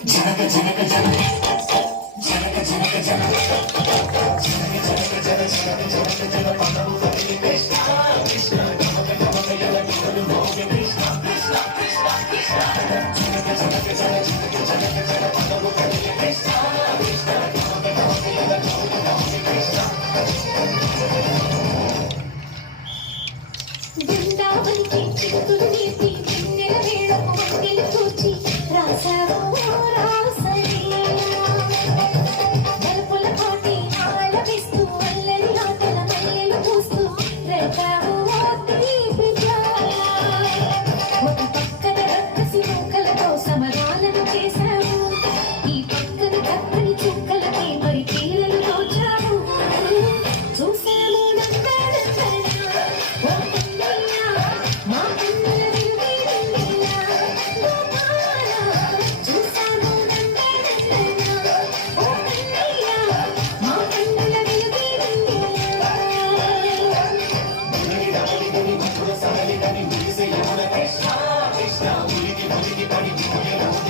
జనక జనక జన జనక జనక జన జనక జనక జన జనక జనక జన పదము కదిలి కృష్ణ కృష్ణ గమక గమక యల వినులు మోగ కృష్ణ కృష్ణ కృష్ణ కృష్ణ జనక జనక జన జనక జనక జన పదము కదిలి కృష్ణ కృష్ణ గమక గమక యల వినులు మోగ కృష్ణ బృందావనికి చిక్కులు నీతి చిన్నెల వేళకు వంగిలి కూర్చి రాసావు Krishna, Krishna, Krishna,